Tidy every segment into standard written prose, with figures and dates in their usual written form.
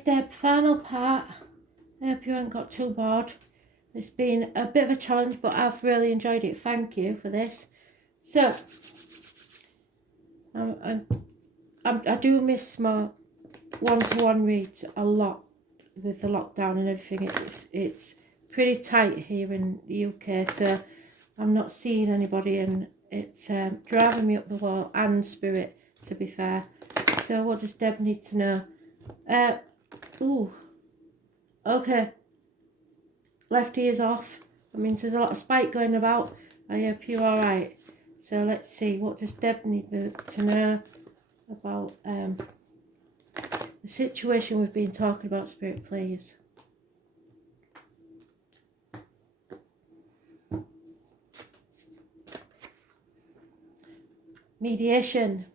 Right, Deb, final part. I hope you haven't got too bored. It's been a bit of a challenge, but I've really enjoyed it. Thank you for this. So, I do miss my one-to-one reads a lot with the lockdown and everything. It's pretty tight here in the UK, so I'm not seeing anybody, and it's driving me up the wall and spirit, to be fair. So what does Deb need to know? Ooh, okay. Left ear's off. That means there's a lot of spike going about. I hope you're alright. So let's see, what does Deb need to know about the situation we've been talking about, Spirit, please. Mediation.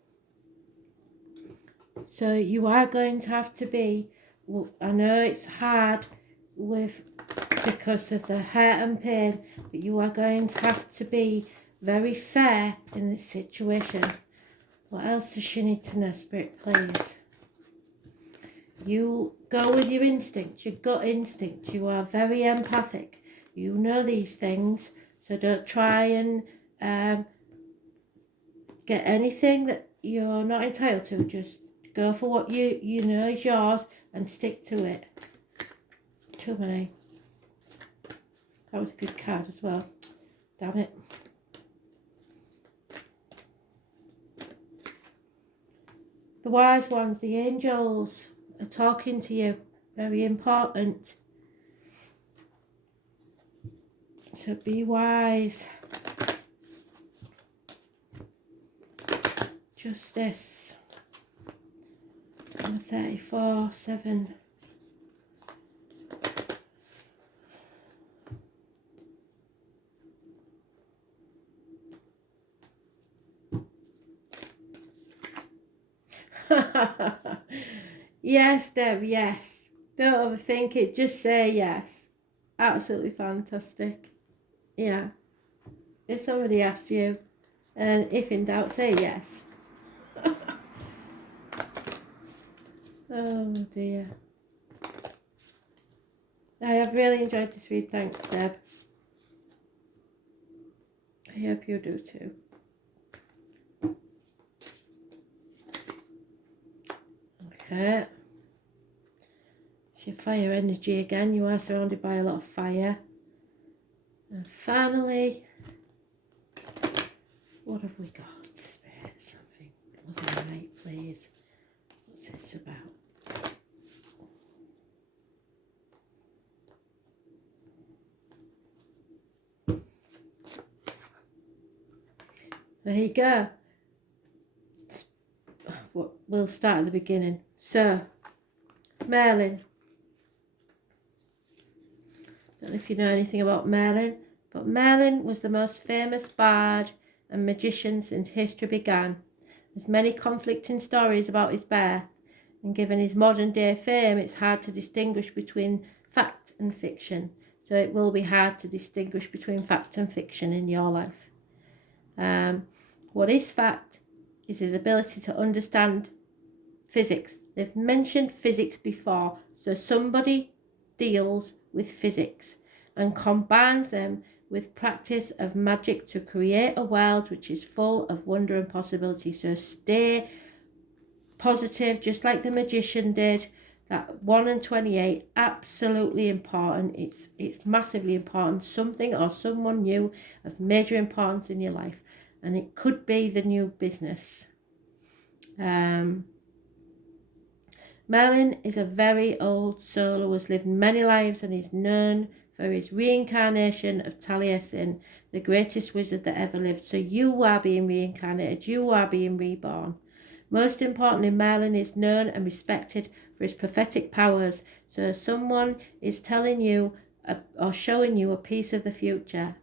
So you are going to have to be, I know it's hard because of the hurt and pain, but you are going to have to be very fair in this situation. What else does she need to know, Spirit, please? You go with your instinct, your gut instinct. You are very empathic. You know these things, so don't try and get anything that you're not entitled to. Just go for what you know is yours and stick to it. Too many. That was a good card as well. Damn it. The wise ones, the angels, are talking to you. Very important. So be wise. Justice. Number 34, 7. Yes, Deb, yes. Don't overthink it. Just say yes. Absolutely fantastic. Yeah. If somebody asks you, and if in doubt, say yes. Oh dear. I have really enjoyed this read. Thanks, Deb. I hope you do too. Okay. It's your fire energy again. You are surrounded by a lot of fire. And finally, what have we got? Spirit, something loving right, please. What's this about? There you go. We'll start at the beginning. So, Merlin. Don't know if you know anything about Merlin, but Merlin was the most famous bard and magician since history began. There's many conflicting stories about his birth, and given his modern day fame, it's hard to distinguish between fact and fiction. So it will be hard to distinguish between fact and fiction in your life. What is fact is his ability to understand physics. They've mentioned physics before, so somebody deals with physics and combines them with practice of magic to create a world which is full of wonder and possibility. So stay positive, just like the magician did. That 1 and 28, absolutely important. It's massively important. Something or someone new of major importance in your life, and it could be the new business. Merlin is a very old soul who has lived many lives and is known for his reincarnation of Taliesin, the greatest wizard that ever lived. So you are being reincarnated, you are being reborn. Most importantly, Merlin is known and respected for his prophetic powers. So someone is telling you or showing you a piece of the future.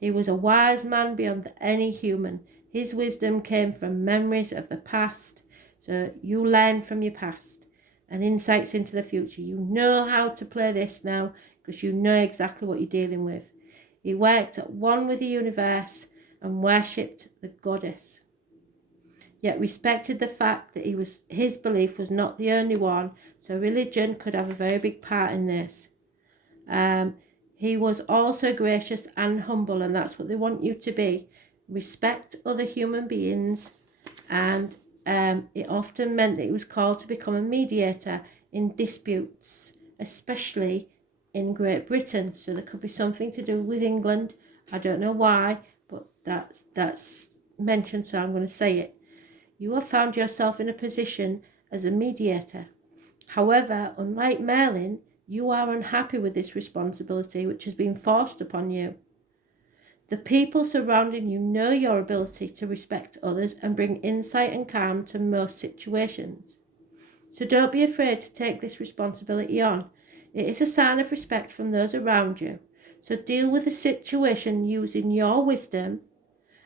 He was a wise man beyond any human. His wisdom came from memories of the past. So you learn from your past and insights into the future. You know how to play this now because you know exactly what you're dealing with. He worked at one with the universe and worshipped the goddess, yet respected the fact that his belief was not the only one So religion could have a very big part in this. He was also gracious and humble, and that's what they want you to be. Respect other human beings, and it often meant that he was called to become a mediator in disputes, especially in Great Britain. So there could be something to do with England. I don't know why, but that's mentioned, so I'm going to say it. You have found yourself in a position as a mediator. However, unlike Merlin, you are unhappy with this responsibility which has been forced upon you. The people surrounding you know your ability to respect others and bring insight and calm to most situations. So don't be afraid to take this responsibility on. It is a sign of respect from those around you. So deal with the situation using your wisdom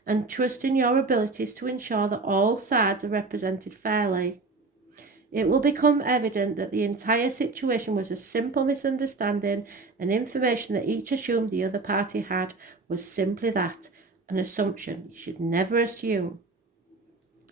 and trust in your abilities to ensure that all sides are represented fairly. It will become evident that the entire situation was a simple misunderstanding, and information that each assumed the other party had was simply that, an assumption. You should never assume.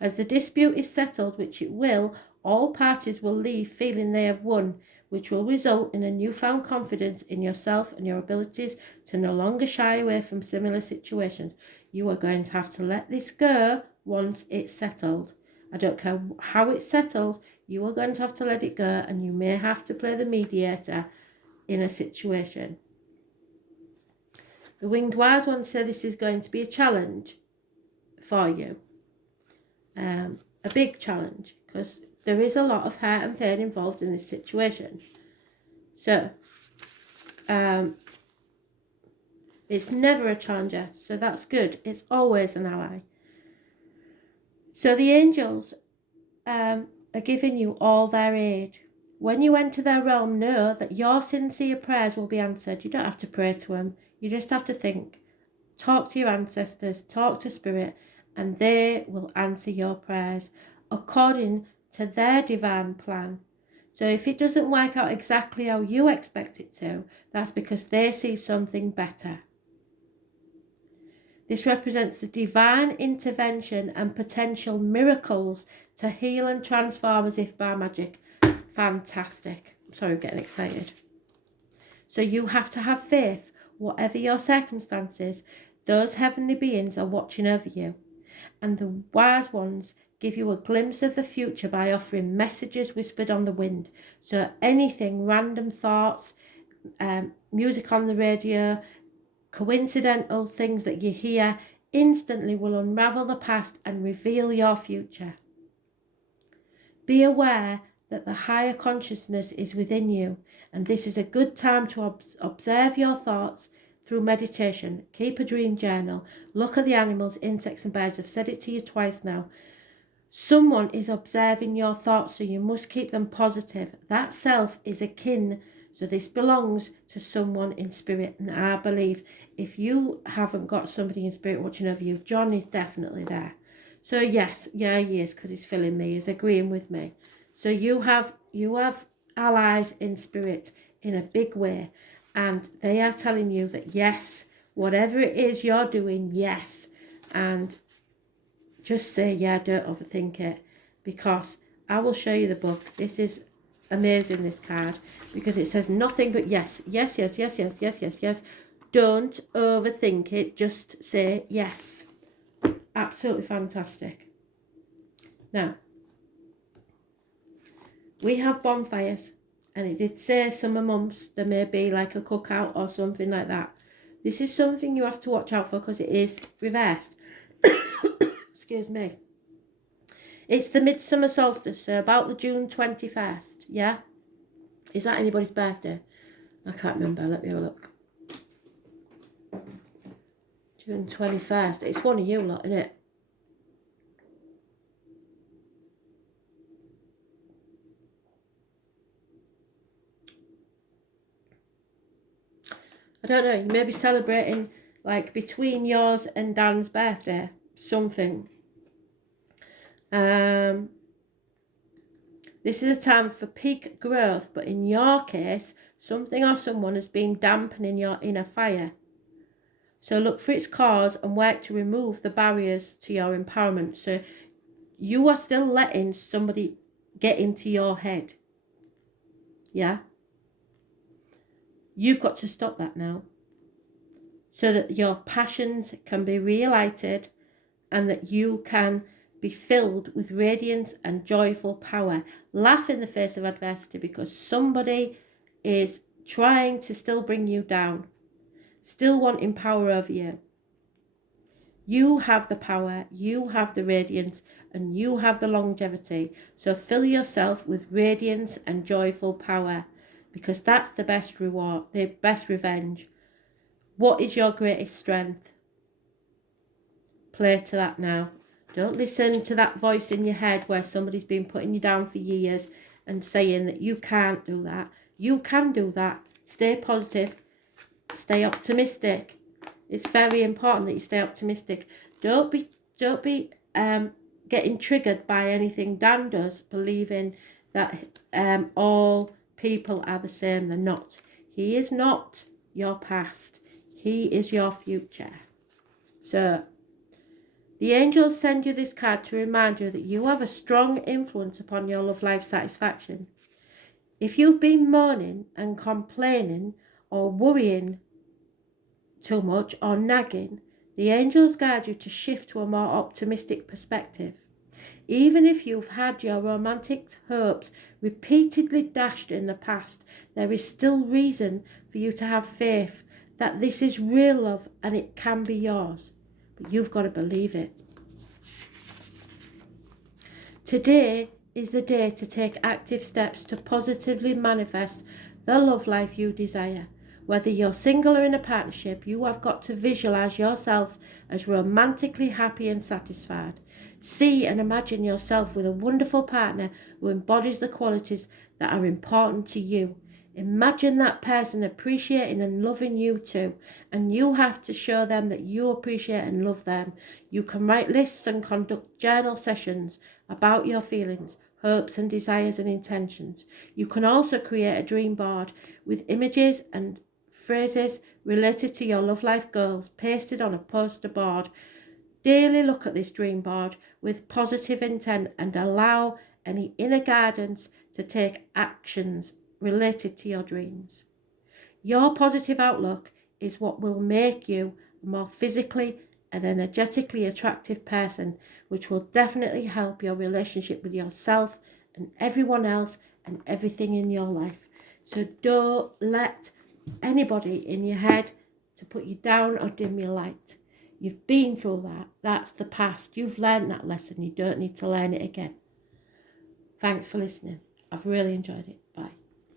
As the dispute is settled, which it will, all parties will leave feeling they have won, which will result in a newfound confidence in yourself and your abilities to no longer shy away from similar situations. You are going to have to let this go once it's settled. I don't care how it's settled, you are going to have to let it go, and you may have to play the mediator in a situation. The Winged Wise Ones say this is going to be a challenge for you. A big challenge, because there is a lot of hurt and pain involved in this situation. So, it's never a challenger, so that's good. It's always an ally. So the angels are giving you all their aid. When you enter their realm, know that your sincere prayers will be answered. You don't have to pray to them. You just have to think. Talk to your ancestors, talk to Spirit, and they will answer your prayers according to their divine plan. So if it doesn't work out exactly how you expect it to, that's because they see something better. This represents the divine intervention and potential miracles to heal and transform as if by magic. Fantastic. Sorry, I'm getting excited. So you have to have faith. Whatever your circumstances, those heavenly beings are watching over you. And the wise ones give you a glimpse of the future by offering messages whispered on the wind. So anything, random thoughts, music on the radio, coincidental things that you hear instantly will unravel the past and reveal your future. Be aware that the higher consciousness is within you, and this is a good time to observe your thoughts through meditation. Keep a dream journal. Look at the animals, insects and birds. I've said it to you twice now. Someone is observing your thoughts, so you must keep them positive. That self is akin. So this belongs to someone in spirit, and I believe if you haven't got somebody in spirit watching over you, John is definitely there. So yes, yeah, he is, because he's filling me, he's agreeing with me. So you have allies in spirit in a big way, and they are telling you that yes, whatever it is you're doing, yes, and just say yeah, don't overthink it, because I will show you the book. This is amazing, this card, because it says nothing but yes, yes, yes, yes, yes, yes, yes, yes. Don't overthink it, just say yes. Absolutely fantastic. Now, we have bonfires, and it did say summer months there may be like a cookout or something like that. This is something you have to watch out for, because it is reversed. Excuse me. It's the midsummer solstice, so about the June 21st, yeah? Is that anybody's birthday? I can't remember, let me have a look. June 21st, it's one of you lot, isn't it? I don't know, you may be celebrating like between yours and Dan's birthday, something. This is a time for peak growth, but in your case, something or someone has been dampening your inner fire. So look for its cause and work to remove the barriers to your empowerment. So you are still letting somebody get into your head. Yeah? You've got to stop that now so that your passions can be relighted and that you can be filled with radiance and joyful power. Laugh in the face of adversity because somebody is trying to still bring you down, still wanting power over you. You have the power, you have the radiance, and you have the longevity. So fill yourself with radiance and joyful power because that's the best reward, the best revenge. What is your greatest strength? Play to that now. Don't listen to that voice in your head where somebody's been putting you down for years and saying that you can't do that. You can do that. Stay positive. Stay optimistic. It's very important that you stay optimistic. Don't be getting triggered by anything Dan does, believing that all people are the same. They're not. He is not your past. He is your future. So the angels send you this card to remind you that you have a strong influence upon your love life satisfaction. If you've been moaning and complaining or worrying too much or nagging, the angels guide you to shift to a more optimistic perspective. Even if you've had your romantic hopes repeatedly dashed in the past, there is still reason for you to have faith that this is real love and it can be yours. But you've got to believe it. Today is the day to take active steps to positively manifest the love life you desire. Whether you're single or in a partnership, you have got to visualize yourself as romantically happy and satisfied. See and imagine yourself with a wonderful partner who embodies the qualities that are important to you. Imagine that person appreciating and loving you too, and you have to show them that you appreciate and love them. You can write lists and conduct journal sessions about your feelings, hopes and desires and intentions. You can also create a dream board with images and phrases related to your love life goals pasted on a poster board. Daily look at this dream board with positive intent and allow any inner guidance to take actions related to your dreams. Your positive outlook is what will make you a more physically and energetically attractive person, which will definitely help your relationship with yourself and everyone else and everything in your life. So don't let anybody in your head to put you down or dim your light. You've been through that. That's the past. You've learned that lesson. You don't need to learn it again. Thanks for listening. I've really enjoyed it. Bye.